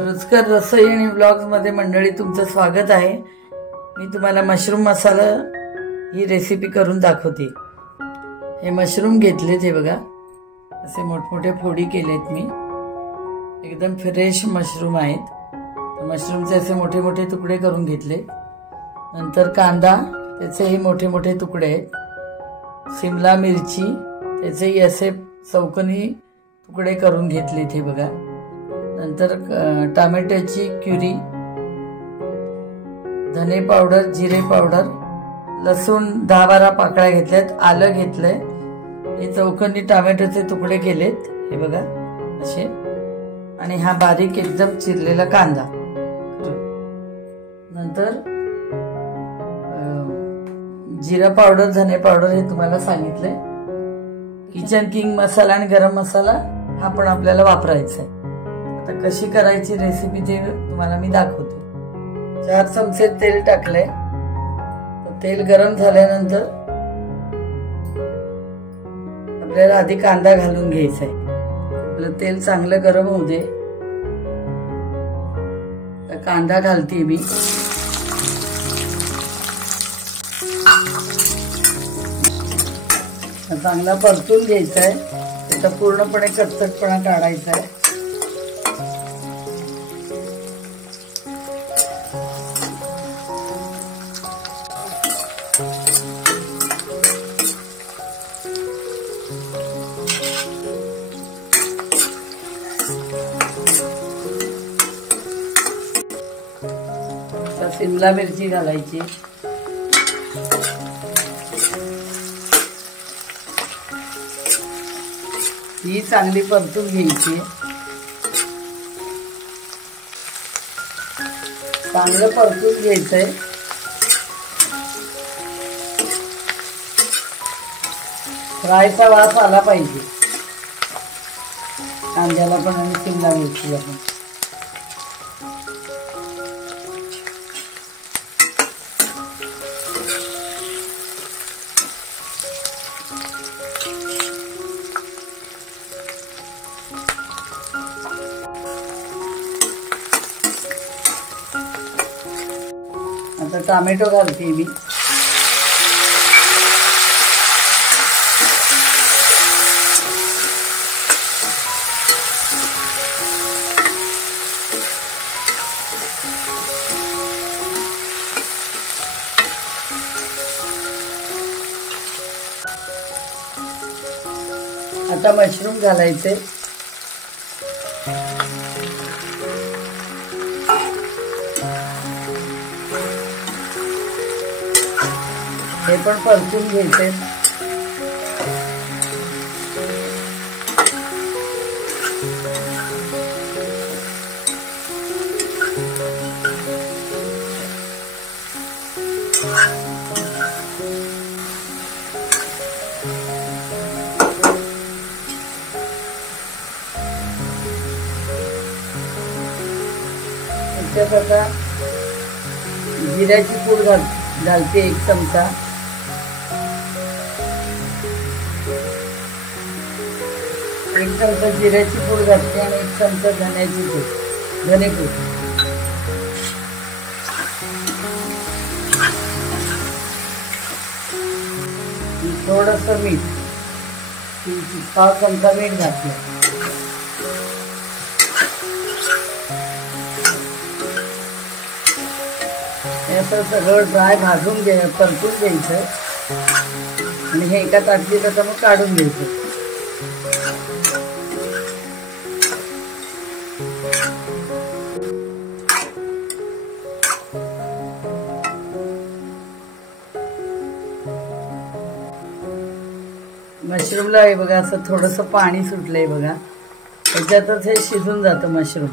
रुचकर रसोई आणि ब्लॉग्स मध्ये मंडळी तुमचं स्वागत आहे। मी तुम्हाला मशरूम मसाला ही रेसिपी करून दाखवते। हे मशरूम घेतलेत, हे बघा असे मोठमोठे फोडी केलेत मी। एकदम फ्रेश मशरूम आहेत। मशरूमचे असे मोठे मोठे तुकडे करून घेतले। नंतर कांदा, त्याचेही मोठे मोठे तुकडे आहेत। शिमला मिरची, त्याचेही असे चौकोनी तुकडे करून घेतले हे बघा। नंतर टोमॅटोची प्युरी, धने पावडर, जिरे पावडर, लसूण 10-12 पाकळ्या घेतल्यात, आलं घेतलंय, हे चौकोनी टोमॅटोचे तुकडे केलेत हे बघा असे, आणि हा बारीक एकदम चिरलेला कांदा। नंतर जिरा पावडर, धने पावडर हे तुम्हाला सांगितलंय। किचन किंग मसाला आणि गरम मसाला हा पण आपल्याला वापरायचा आहे। आता कशी करायची रेसिपी ते तुम्हाला मी दाखवते। 4 चमचे तेल टाकले। तेल गरम झाल्यानंतर आपल्याला आधी कांदा घालून घ्यायचा आहे। आपलं तेल चांगलं गरम होऊ दे। कांदा घालते मी। चांगला परतून घ्यायचा आहे, त्याचा पूर्णपणे कच्चटपणा काढायचा आहे। शिमला मिरची घालायची, ही चांगली परतून घ्यायची। चांगलं परतून घ्यायचंय। फ्रायचा वास आला पाहिजे कांद्याला पण आणि शिमला मिरचीला पण। आता टोमॅटो घालते मी। आता मशरूम घालायचे। हे पण परतून घ्यायचे। त्याच्यात आता जिऱ्याची पूड घालते 1 चमचा। एक चमचा जिऱ्याची पूड घालते आणि 1 चमचा धन्याची पूड, धनेपूड। थोडंसं मीठ, 1/2 चमचा मीठ घातलं। असं सगळं ड्राय भाजून परतून घ्यायचं आणि हे एका ताटलीत आता मग काढून घ्यायचं। मशरूमला हे बघा असं थोडंसं पाणी सुटलंय बघा, त्याच्यातच हे शिजून जातं मशरूम।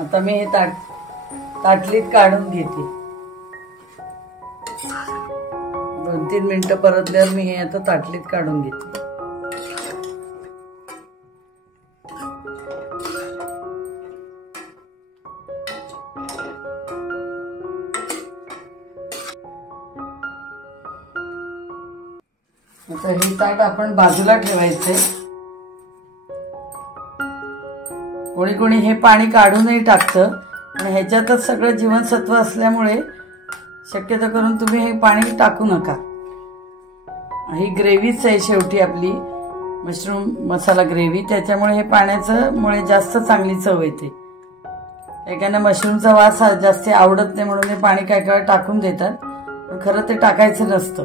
आता मी हे ताटलीत काढून घेते। 2-3 मिनिटं परतल्यावर मी हे आता ताटलीत काढून घेते। आता हे ताट आपण बाजूला ठेवायचंय. कोणी कोणी हे पाणी काढूनही टाकतं आणि ह्याच्यातच सगळं जीवनसत्व असल्यामुळे शक्यतो करून तुम्ही हे पाणी टाकू नका. ही ग्रेव्हीच आहे शेवटी आपली मशरूम मसाला ग्रेव्ही, त्याच्यामुळे हे पाण्याचं मुळे जास्त चांगली चव येते. एकाने मशरूमचा वास हा जास्त आवडत नाही म्हणून हे पाणी काय काय टाकून देतात, पण खरं ते टाकायचं नसतं.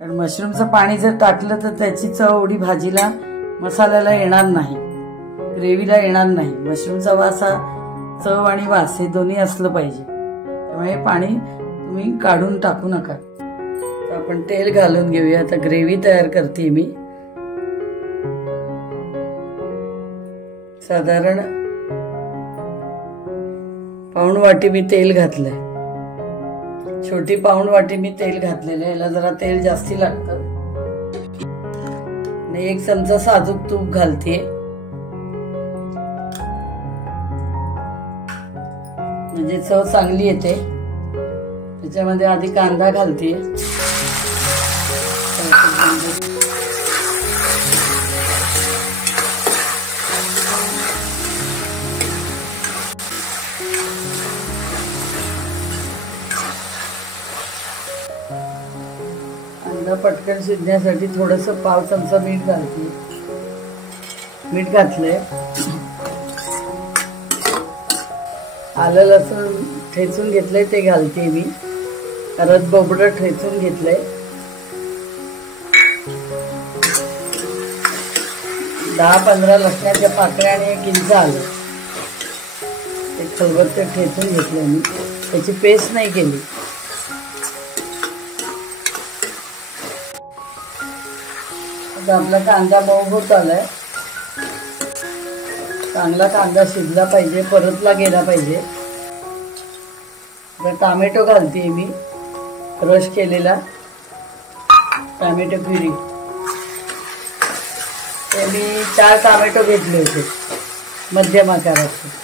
कारण मशरूमचं पाणी जर टाकलं तर त्याची चव एवढी भाजीला मसाल्याला येणार नाही, ग्रेव्हीला येणार नाही. मशरूमचा वास हा चव आणि वास हे दोन्ही असलं पाहिजे, त्यामुळे हे पाणी तुम्ही काढून टाकू नका. आपण तेल घालून घेऊया. आता ग्रेव्ही तयार करते मी. साधारण पाऊण वाटी मी तेल घातलंय. छोटी पाऊण वाटी मी तेल घातलेलं आहे. याला जरा तेल जास्ती लागतं. आणि 1 चमचा साजूक तूप घालते, म्हणजे चव चांगली येते. त्याच्यामध्ये आधी कांदा घालते. कांदा पटकन शिजण्यासाठी थोडस पाव चमचा मीठ घालते. मीठ घातलंय. आलं लसूण ठेचून घेतलंय ते घालते मी. परत बोबडं ठेचून घेतलंय. 10-15 लसणाच्या पाकळ्या आणि 1 इंच आलं ते खलबत्त्यात ठेचून घेतलं मी. त्याची पेस्ट नाही केली. आता आपला कांदा मऊ होत आलाय. चांगला कांदा शिजला पाहिजे, परतला गेला पाहिजे. तर टोमॅटो घालते मी, क्रश केलेला टोमॅटो प्युरी. ते मी 4 टोमॅटो घेतले होते मध्यम आकाराचे.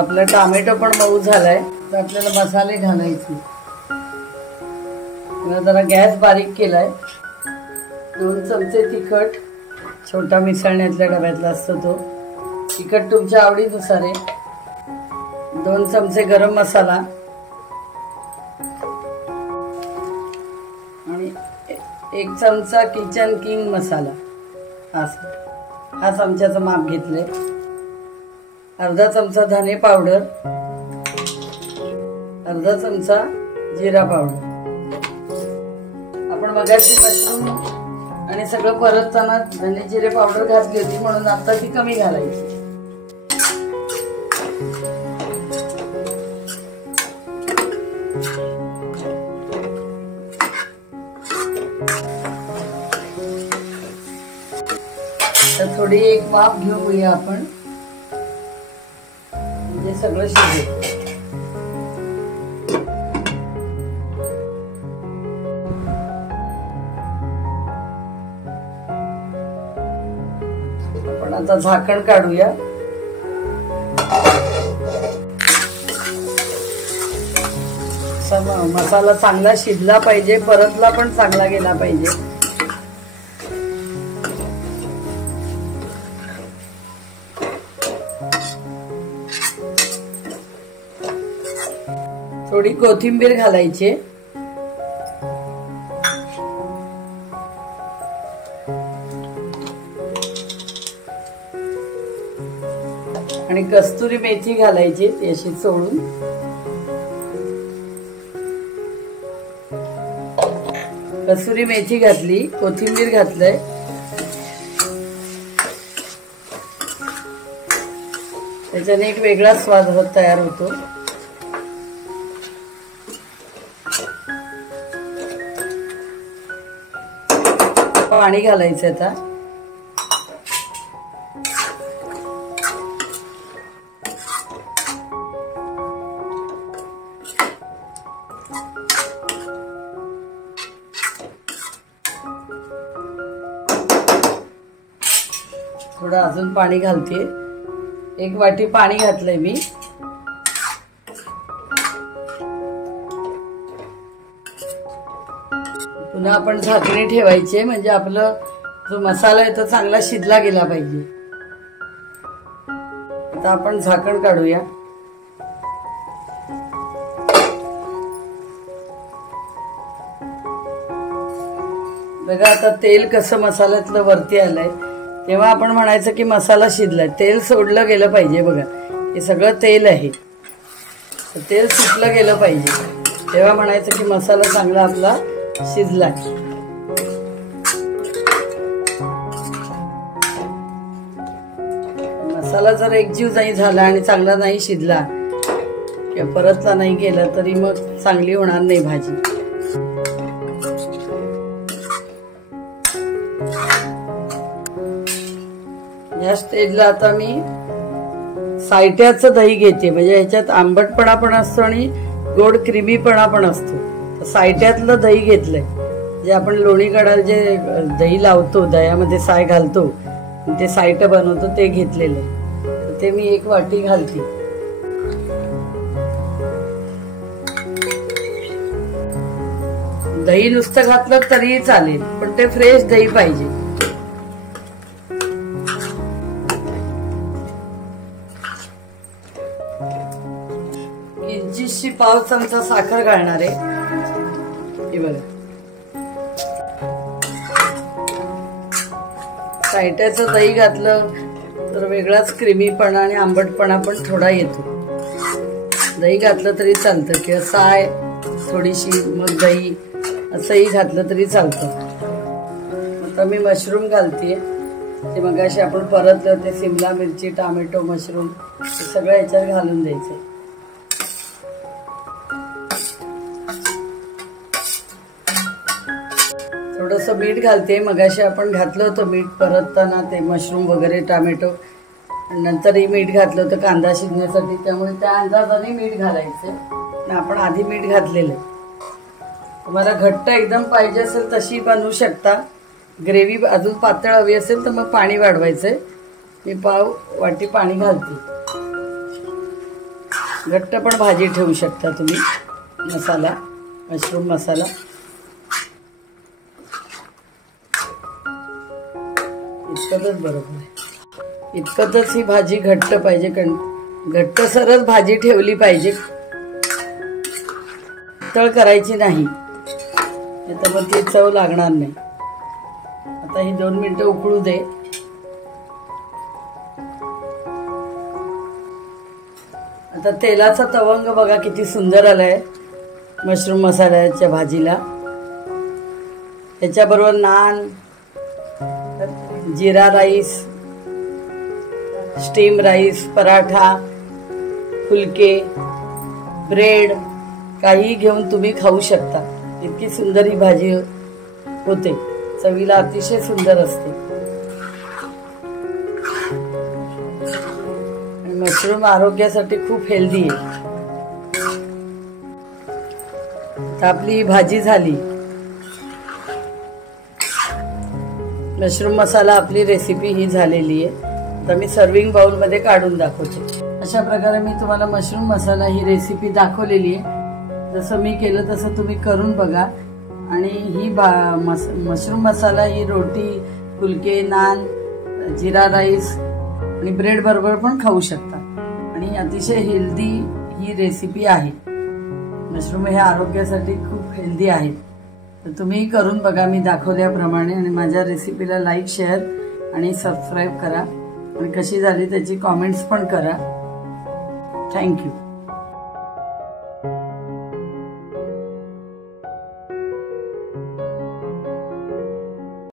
आपला टोमॅटो पण मऊ झालाय. तर आपल्याला मसाले घालायचे. जरा गॅस बारीक केलाय. 2 चमचे तिखट, छोटा मिसळण्यातल्या डब्यातला असतो तो. तिखट तुमच्या आवडीनुसार आहे. 2 चमचे गरम मसाला आणि 1 चमचा किचन किंग मसाला. हा चमच्याचं माप घेतलंय. अर्धा चमचा धने पावडर, अर्धा चमचा जिरा पावडर. आपण मगाशी मशरूम आणि सगळं परतताना धने जिरे पावडर घातली होती म्हणून आता ती कमी घालायची. तर थोडी एक वाफ घेऊया आपण, म्हणजे सगळं शिजेल. आपण आता झाकण काढूया. मसाला चांगला शिजला पाहिजे, परतला पण चांगला गेला पाहिजे. थोडी कोथिंबीर घालायची. आणि कस्तुरी मेथी घालायची, ती अशी चोळून. कस्तुरी मेथी घातली, कोथिंबीर घातलंय. त्याच्याने एक वेगळा स्वाद तयार होतो. पाणी घालायचं आता. थोडं अजून पाणी घालते. 1 वाटी पाणी घातलंय मी. पुन्हा आपण झाकणी ठेवायची म्हणजे आपलं जो मसाला आहे तो चांगला शिजला गेला पाहिजे. आता आपण झाकण काढूया. बघा आता तेल कसं मसाल्यातलं वरती आलंय, तेव्हा आपण म्हणायचं की मसाला शिजलाय. तेल सोडलं गेलं पाहिजे. बघा हे सगळं तेल आहे, तेल सुटलं गेलं पाहिजे, तेव्हा म्हणायचं की मसाला चांगला आपला शिजलाय. मसाला जर एकजीव नाही झाला आणि चांगला नाही शिजला किंवा परतला नाही गेला तरी मग चांगली होणार नाही भाजी. या स्टेजला आता मी सायट्याचं दही घेते, म्हणजे ह्याच्यात आंबटपणा पण असतो आणि गोड क्रीमीपणा पण असतो. सायट्यातलं दही घेतलंय, जे आपण लोणी काढायला जे दही लावतो, दह्यामध्ये साय घालतो, ते सायट बनवतो ते घेतलेलं. ते मी 1 वाटी घालते. दही नुसतं घातलं तरी चालेल, पण ते फ्रेश दही पाहिजे. किंचितशी पाव चमचा साखर घालणार आहे. हे बघा सायट्याचं दही घातलं तर वेगळाच क्रीमीपणा आणि आंबटपणा पण थोडा येतो. दही घातलं तरी चालतं किंवा साय थोडीशी मग दही असंही घातलं तरी चालतं. आता मी मशरूम घालते. ते मगाशी आपण परतलं ते सिमला मिरची, टोमॅटो, मशरूम हे सगळं याच्यात घालून द्यायचं. थोडंसं मीठ घालते. मगाशी आपण घातलं होतं मीठ परतताना, ते मशरूम वगैरे टोमॅटो, नंतरही मीठ घातलं होतं कांदा शिजण्यासाठी, त्यामुळे त्या अंदाजाने मीठ घालायचं. आपण आधी मीठ घातलेलं. तुम्हाला घट्ट एकदम पाहिजे असेल तशी बनवू शकता. ग्रेव्ही अजून पातळ हवी असेल तर मग पाणी वाढवायचंय. मी पाव वाटी पाणी घालते. घट्ट पण भाजी ठेवू शकता तुम्ही. मसाला, मशरूम मसाला इतकंच बरोबर आहे. इतकंच ही भाजी घट्ट पाहिजे. घट्ट सरच भाजी ठेवली पाहिजे, तळ करायची नाही, तर मग ती चव लागणार नाही. आता ही 2 मिनिटं उकळू दे. आता तेलाचा तवंग बघा किती सुंदर आलाय मशरूम मसाल्याच्या भाजीला. त्याच्याबरोबर नान, जिरा राईस, स्टीम राईस, पराठा, फुलके, ब्रेड काही घेऊन तुम्ही खाऊ शकता. इतकी सुंदर ही भाजी होते. चवीला अतिशय सुंदर असते. मशरूम आरोग्यासाठी खूप हेल्दी आहे. आपली ही भाजी झाली. मशरूम मसाला आपली रेसिपी ही झालेली आहे. आता मी सर्विंग बाउल मध्ये काढून दाखवते. अशा प्रकारे मी तुम्हाला मशरूम मसाला ही रेसिपी दाखवलेली आहे. जसं मी केलं तसं तुम्ही करून बघा. आणि ही मशरूम मसाला ही रोटी, फुलके, नान, जिरा राईस आणि ब्रेड बरोबर पण खाऊ शकता. आणि अतिशय हेल्दी ही रेसिपी आहे. मशरूम हे आरोग्यासाठी खूप हेल्दी आहेत. तर तुम्ही करून बघा मी दाखवल्याप्रमाणे. आणि माझ्या रेसिपीला लाईक, शेअर आणि सबस्क्राईब करा. आणि कशी झाली त्याची कॉमेंट्स पण करा. थँक्यू.